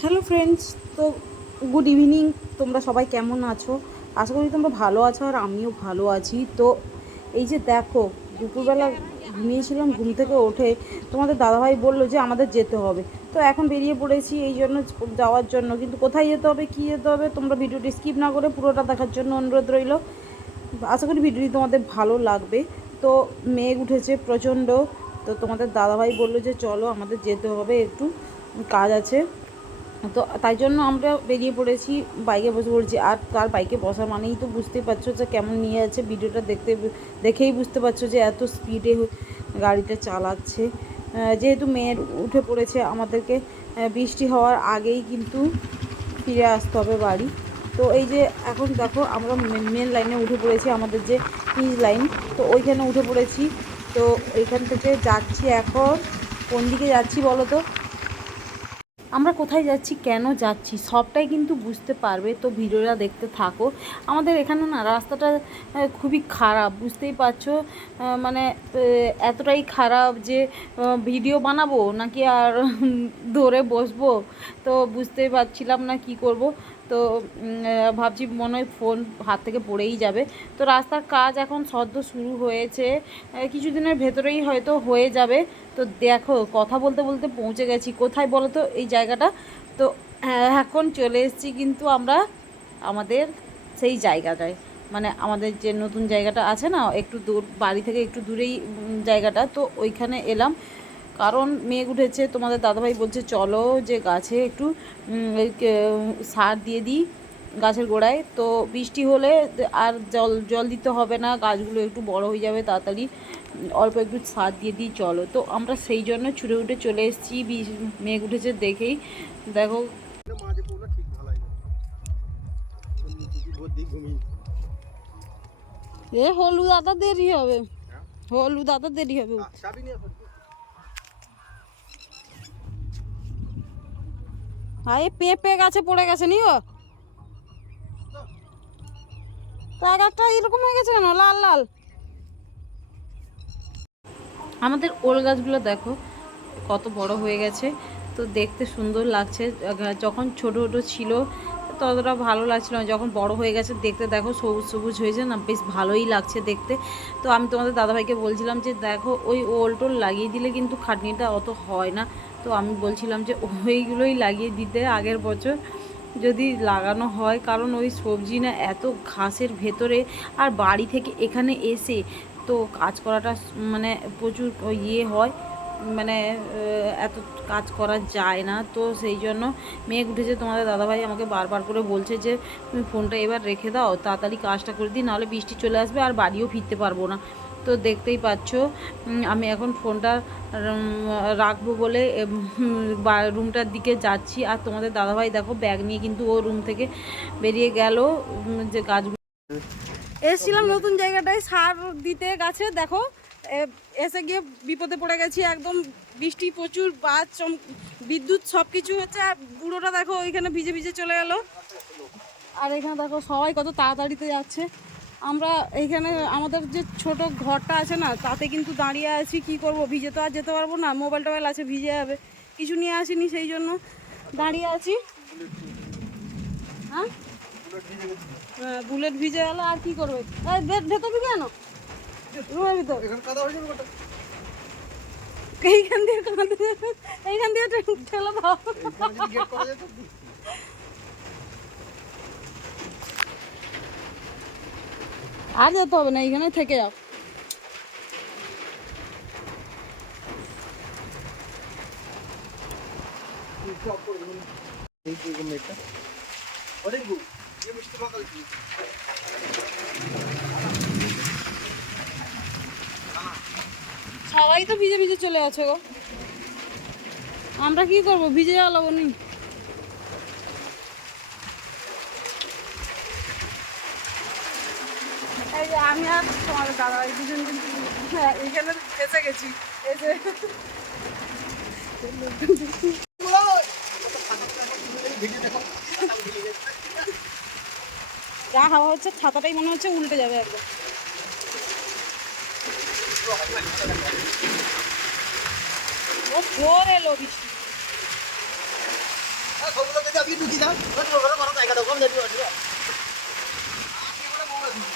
Hello friends তো good evening তোমরা সবাই কেমন আছো? আশা করি তোমরা ভালো আছো আর আমিও ভালো আছি। তো এই যে দেখো, দুপুরবেলা ঘুমিয়েছিলাম, ঘুম থেকে ওঠে তোমাদের দাদাভাই বলল যে আমাদের যেতে হবে। তো এখন বেরিয়ে পড়েছি, এই জন্য যাওয়ার জন্য। কিন্তু কোথায় যেতে হবে, কী যেতে হবে, তোমরা ভিডিওটি স্কিপ না করে পুরোটা দেখার জন্য অনুরোধ রইল। আশা করি ভিডিওটি তোমাদের ভালো লাগবে। তো মেঘ উঠেছে প্রচণ্ড। তো তোমাদের দাদাভাই বলল যে চলো আমাদের যেতে হবে, একটু কাজ আছে। তো তাই জন্য আমরা বেরিয়ে পড়েছি বাইকে বসে পড়েছি। আর তার বাইকে বসা মানেই তো বুঝতেই পারছ যে কেমন নিয়ে আছে ভিডিওটা দেখতে, দেখেই বুঝতে পারছ যে এত স্পিডে গাড়িটা চালাচ্ছে। যেহেতু মেয়ের উঠে পড়েছে আমাদেরকে বৃষ্টি হওয়ার আগেই কিন্তু ফিরে আসতে হবে বাড়ি। তো এই যে এখন দেখো আমরা মেন লাইনে উঠে পড়েছি আমাদের যে পিচ লাইন তো ওইখানে উঠে পড়েছি। তো এইখান থেকে যাচ্ছি এখন। কোন দিকে যাচ্ছি বলো তো? আমরা কোথায় যাচ্ছি, কেন যাচ্ছি, সবটাই কিন্তু বুঝতে পারবে, তো ভিডিওটা দেখতে থাকো। আমাদের এখানে না রাস্তাটা খুবই খারাপ, বুঝতেই পারছ? মানে এতটাই খারাপ যে ভিডিও বানাবো নাকি আর ধরে বসবো? তো বুঝতেই পারছিলাম না কি করব। তো ভাবছি মনে হয় ফোন হাত থেকে পড়েই যাবে। তো রাস্তার কাজ এখন সদ্য শুরু হয়েছে। কিছুদিনের ভেতরেই হয়তো হয়ে যাবে। তো দেখো কথা বলতে বলতে পৌঁছে গেছি। কোথায় বলো তো? এই জায়গাটা। তো আহ, এখন চলে এসেছি কিন্তু আমরা আমাদের সেই জায়গাটায়। মানে আমাদের যে নতুন জায়গাটা আছে না একটু দূর বাড়ি থেকে একটু দূরেই জায়গাটা। তো ওইখানে এলাম। কারণ মেঘ উঠেছে, তোমাদের দাদাভাই বলছে, চলো যে গাছে একটু সার দিয়ে দিই গাছের গোড়ায়। তো বৃষ্টি হলে আর জল জল দিতে হবে না, গাছগুলো একটু বড় হয়ে যাবে তাড়াতাড়ি। অল্প একটু সার দিয়ে দিই, চলো। তো আমরা সেই জন্য ছুটে উঠে চলে এসেছি মেঘ উঠেছে দেখেই। দেখো। এ হলুদ আদা দেরি হবে। হলুদ আদা দেরি হবে। আহ, চাবি নিয়ে আসো আর এ পেঁপে গাছে পড়ে গেছে নি ও একটা এরকম হয়ে গেছে কেন? লাল লাল। আমাদের ওল গাছগুলো দেখো কত বড় হয়ে গেছে। তো দেখতে সুন্দর লাগছে। যখন ছোট ছোট ছিল ততটা ভালো লাগছিল না। যখন বড় হয়ে গেছে দেখতে দেখো সবুজ সবুজ হয়েছে না বেশ ভালোই লাগছে দেখতে। তো আমি তোমাদের দাদাভাইকে বলছিলাম যে দেখো ওই ওল টোল লাগিয়ে দিলে কিন্তু খাটনিটা অত হয় না। তো আমি বলছিলাম যে ওইগুলোই লাগিয়ে দিতে আগের বছর। যদি লাগানো হয়, কারণ ওই সবজি না এত ঘাসের ভেতরে আর বাড়ি থেকে এখানে এসে তো কাজ করাটা মানে প্রচুর ইয়ে হয়। মানে এত কাজ করা যায় না। তো সেই জন্য মেঘ উঠেছে। তোমাদের দাদাভাই আমাকে বারবার করে বলছে যে, তুমি ফোনটা এবার রেখে দাও। তাড়াতাড়ি কাজটা করে দিই, নাহলে বৃষ্টি চলে আসবে আর বাড়িও ফিরতে পারব না। তো দেখতেই পাচ্ছ আমি এখন ফোনটা রাখব বলে রুমটার দিকে যাচ্ছি। আর তোমাদের দাদাভাই দেখো, ব্যাগ নিয়ে কিন্তু ও রুম থেকে বেরিয়ে গেল যে গাছগুলো। এসেছিলাম নতুন জায়গাটায়, সার দিতে গাছে, দেখো এসে গিয়ে বিপদে পড়ে গেছি, একদম বৃষ্টি, প্রচুর বাজ বিদ্যুৎ সব কিছু হচ্ছে, আর বুড়োটা দেখো, ওইখানে ভিজে ভিজে চলে গেল। আর এখানে দেখো, সবাই কত তাড়াতাড়িতে যাচ্ছে। আমরা এইখানে আমাদের যে ছোট ঘরটা আছে না তাতে কিন্তু দাঁড়িয়ে আছি কি করব? ভিজে তো আর যেতে পারব না মোবাইল টোবাইল আছে ভিজে যাবে। কিছু নিয়ে আসিনি সেই জন্য। দাঁড়িয়ে আছি। হ্যাঁ? হ্যাঁ, বুলেট ভিজে গেল আর কি করবে? ভেতর কেন রুমের ভিতর। এইখান দিয়ে এইখান দিয়ে ঠেলে দাও এখানে যদি গেট করা যেত আর যেতে হবে না এইখানে থেকে যাও। সবাই তো ভিজে ভিজে চলে আছে গো। আমরা কি করব? ভিজে গেল নি এই যে আমি আর তোমার দাদা ভাই দুজন হ্যাঁ, এইখানে এসে গেছি। ভিডিও যা হাওয়া হচ্ছে ছাতাটাই মনে হচ্ছে উল্টে যাবে একদম। ও জোর এলো বৃষ্টি। আপনি ঢুকি দাও ঠিক আছে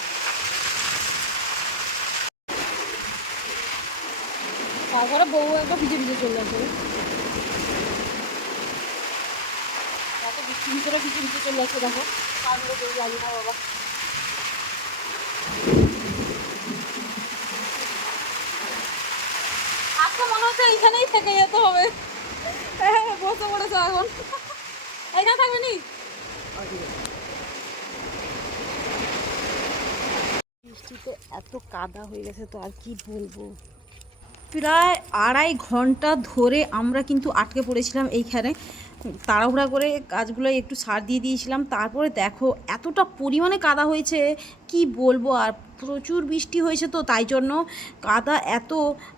তারপরে বউ একটা ভিজে ভিজে চলে আসে। এত বৃষ্টি ভিতরে ভিজে ভিজে চলে আসে দেখো। তারপরে কেউ জানি না বাবা। আজকে মনে হচ্ছে এইখানেই থেকে যেতে হবে। হ্যাঁ, বসে পড়েছে এখন। এইখানে থাকবে নি? বৃষ্টিতে এত কাদা হয়ে গেছে তো আর কি বলব? প্রায় আড়াই ঘণ্টা ধরে আমরা কিন্তু আটকে পড়েছিলাম এইখানে। তাড়াহুড়া করে কাজগুলো একটু সার দিয়ে দিয়েছিলাম। তারপরে দেখো, এতটা পরিমাণে কাদা হয়েছে, কি বলব? আর প্রচুর বৃষ্টি হয়েছে তো তাই জন্য কাদা এত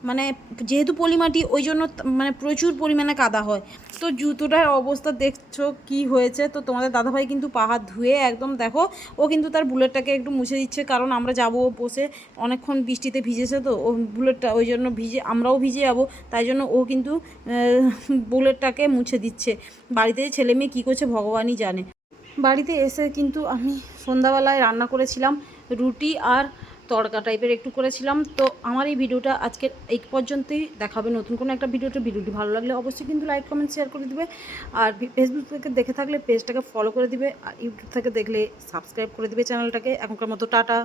মানে যেহেতু পলিমাটি ওই জন্য মানে প্রচুর পরিমাণে কাদা হয়। তো জুতোটার অবস্থা দেখছ কি হয়েছে? তো তোমাদের দাদাভাই কিন্তু পাহাড় ধুয়ে একদম দেখো, ও কিন্তু তার বুলেটটাকে একটু মুছে দিচ্ছে, কারণ আমরা যাব বসে অনেকক্ষণ বৃষ্টিতে ভিজেছে তো, ও বুলেটটা ওই জন্য ভিজে, আমরাও ভিজে যাব, তাই জন্য ও কিন্তু বুলেটটাকে মুছে দিচ্ছে। বাড়িতে ছেলে মেয়ে কী করছে ভগবানই জানে। বাড়িতে এসে কিন্তু আমি সন্ধ্যাবেলায় রান্না করেছিলাম রুটি আর তড়কা টাইপের একটু করেছিলাম। তো আমার এই ভিডিওটা আজকে এই পর্যন্তই। দেখাবে নতুন কোনো একটা ভিডিওতে। ভিডিওটি ভালো লাগলে অবশ্যই কিন্তু লাইক কমেন্ট শেয়ার করে দিবে। আর ফেসবুক থেকে দেখে থাকলে পেজটাকে ফলো করে দিবে। আর ইউটিউব থেকে দেখলে সাবস্ক্রাইব করে দিবে চ্যানেলটাকে এখনকার মতো টাটা।